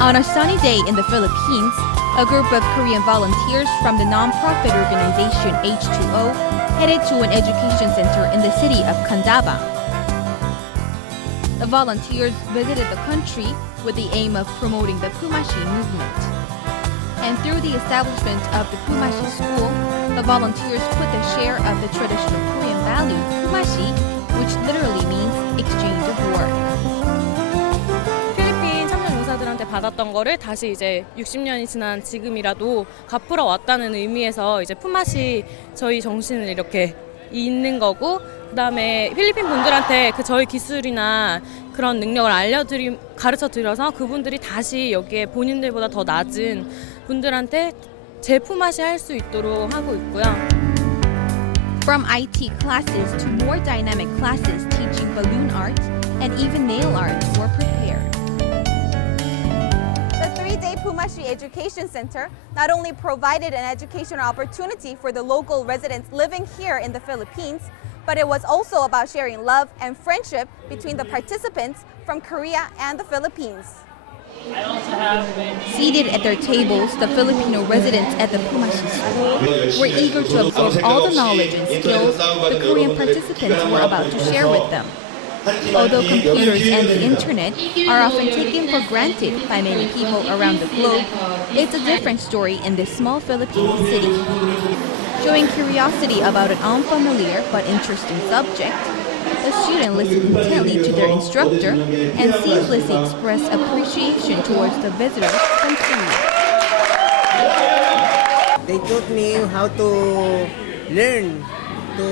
On a sunny day in the Philippines, a group of Korean volunteers from the non-profit organization H2O headed to an education center in the city of Candaba. The volunteers visited the country with the aim of promoting the Pumassi movement. And through the establishment of the Pumassi school, the volunteers put their share of the traditional Korean value, Pumassi, which literally means exchange of work. 필리핀 참전용사들한테 받았던 거를 다시 이제 60년이 지난 지금이라도 갚으러 왔다는 의미에서 이제 품앗이 저희 정신을 이렇게 있는 거고, 그다음에 필리핀 분들한테 저희 기술이나 그런 능력을 가르쳐 드려서 그분들이 다시 여기에 본인들보다 더 낮은 분들한테 제품화시 할 수 있도록 하고 있고요. From IT classes to more dynamic classes teaching balloon art and even nail art were prepared. The three-day Pumassi Education Center not only provided an educational opportunity for the local residents living here in the Philippines, but it was also about sharing love and friendship between the participants from Korea and the Philippines. Seated at their tables, the Filipino residents at the Pumassi school were eager to absorb all the knowledge and skills the Korean participants were about to share with them. Although computers and the internet are often taken for granted by many people around the globe, it's a different story in this small Filipino city. Showing curiosity about an unfamiliar but interesting subject, the student listened intently to their instructor and seamlessly expressed appreciation towards the visitors from Korea. They taught me how to learn to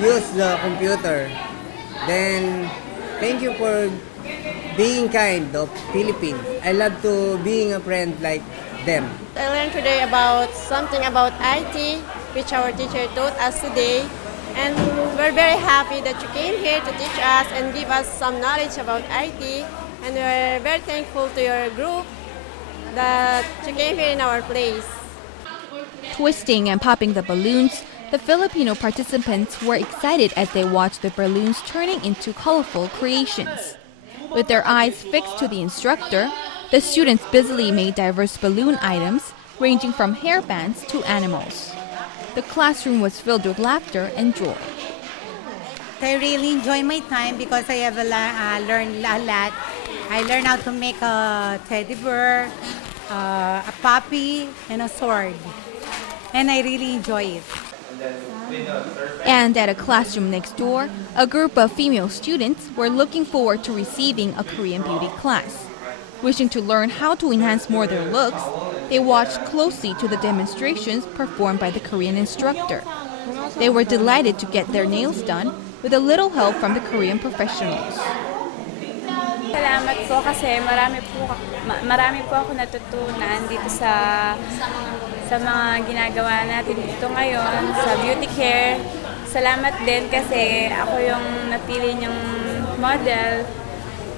use the computer. Then, thank you for being kind of Philippines. I love to being a friend like them. I learned today about something about IT, which our teacher taught us today. And we're very happy that you came here to teach us and give us some knowledge about IT. And we're very thankful to your group that you came here in our place. Twisting and popping the balloons, the Filipino participants were excited as they watched the balloons turning into colorful creations. With their eyes fixed to the instructor, the students busily made diverse balloon items, ranging from hairbands to animals. The classroom was filled with laughter and joy. I really enjoy my time because I have learned a lot. I learned how to make a teddy bear, a puppy, and a sword. And I really enjoy it. And at a classroom next door, a group of female students were looking forward to receiving a Korean beauty class. Wishing to learn how to enhance more their looks, they watched closely to the demonstrations performed by the Korean instructor. They were delighted to get their nails done with a little help from the Korean professionals. Salamat po kasi marami po ako natutunan dito sa mga ginagawa natin dito ngayon sa beauty care. Salamat din kasi ako yung napili niyong model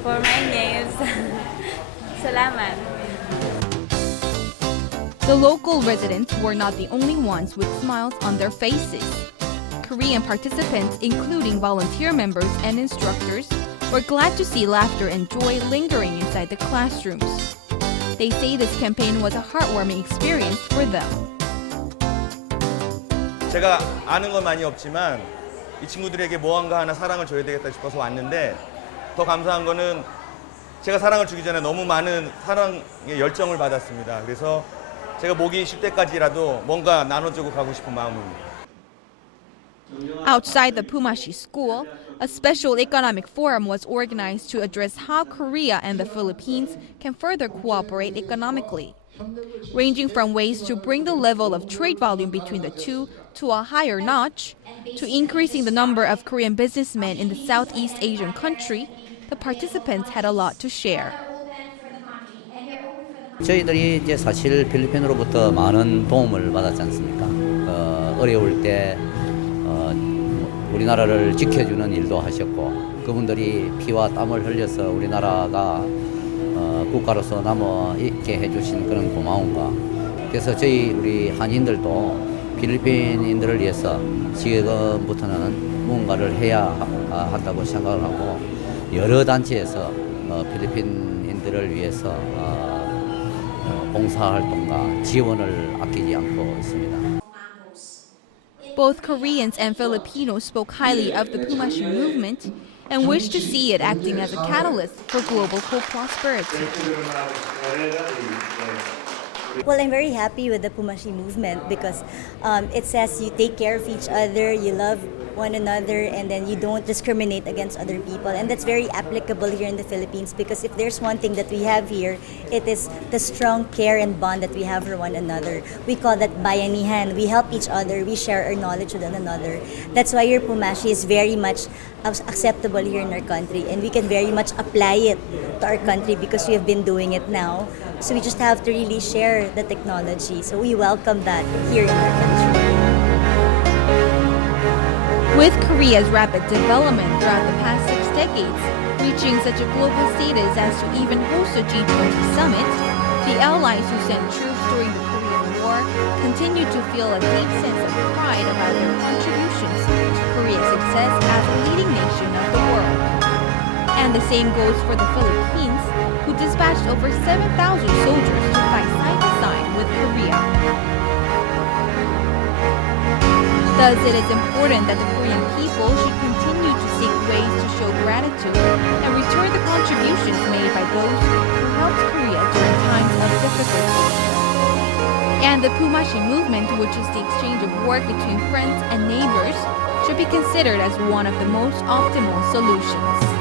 for my nails. Salamat. The local residents were not the only ones with smiles on their faces. Korean participants, including volunteer members and instructors, were glad to see laughter and joy lingering inside the classrooms. They say this campaign was a heartwarming experience for them. 제가 아는 건 많이 없지만 이 친구들에게 무언가 하나 사랑을 줘야 되겠다 싶어서 왔는데, 더 감사한 거는 제가 사랑을 주기 전에 너무 많은 사랑의 열정을 받았습니다. 그래서 제가 목이 쉴 때까지라도 뭔가 나눠주고 가고 싶은 마음입니다. Outside the Pumassi school, a special economic forum was organized to address how Korea and the Philippines can further cooperate economically, ranging from ways to bring the level of trade volume between the two to a higher notch, to increasing the number of Korean businessmen in the Southeast Asian country. The participants had a lot to share. 저희들이 이제 사실 필리핀으로부터 많은 도움을 받았지 않습니까? 어려울 때 우리나라를 지켜주는 일도 하셨고, 그분들이 피와 땀을 흘려서 우리나라가 국가로서 남아 있게 해주신 그런 고마움과, 그래서 우리 한인들도 필리핀인들을 위해서 지금부터는 무언가를 해야 한다고 생각을 하고, 여러 단체에서 필리핀인들을 위해서 봉사활동과 지원을 아끼지 않고 있습니다. Both Koreans and Filipinos spoke highly of the Pumassi movement and wished to see it acting as a catalyst for global co-prosperity. Well, I'm very happy with the Pumassi movement because it says you take care of each other, you love one another, and then you don't discriminate against other people. And that's very applicable here in the Philippines because if there's one thing that we have here, it is the strong care and bond that we have for one another. We call that bayanihan. We help each other, we share our knowledge with one another. That's why your Pumassi is very much acceptable here in our country, and we can very much apply it to our country because we have been doing it now. So we just have to really share the technology. So we welcome that here in our country. With Korea's rapid development throughout the past 6 decades, reaching such a global status as to even host a G20 summit, the allies who sent troops during the Korean War continue to feel a deep sense of pride about their contributions to Korea's success as a leading nation of the world. And the same goes for the Philippines, who dispatched over 7,000 soldiers to fight side by side with Korea. Thus, it is important that the Korean people should continue to seek ways to show gratitude and return the contributions made by those who helped Korea during times of difficulty. And the Pumassi movement, which is the exchange of work between friends and neighbors, should be considered as one of the most optimal solutions.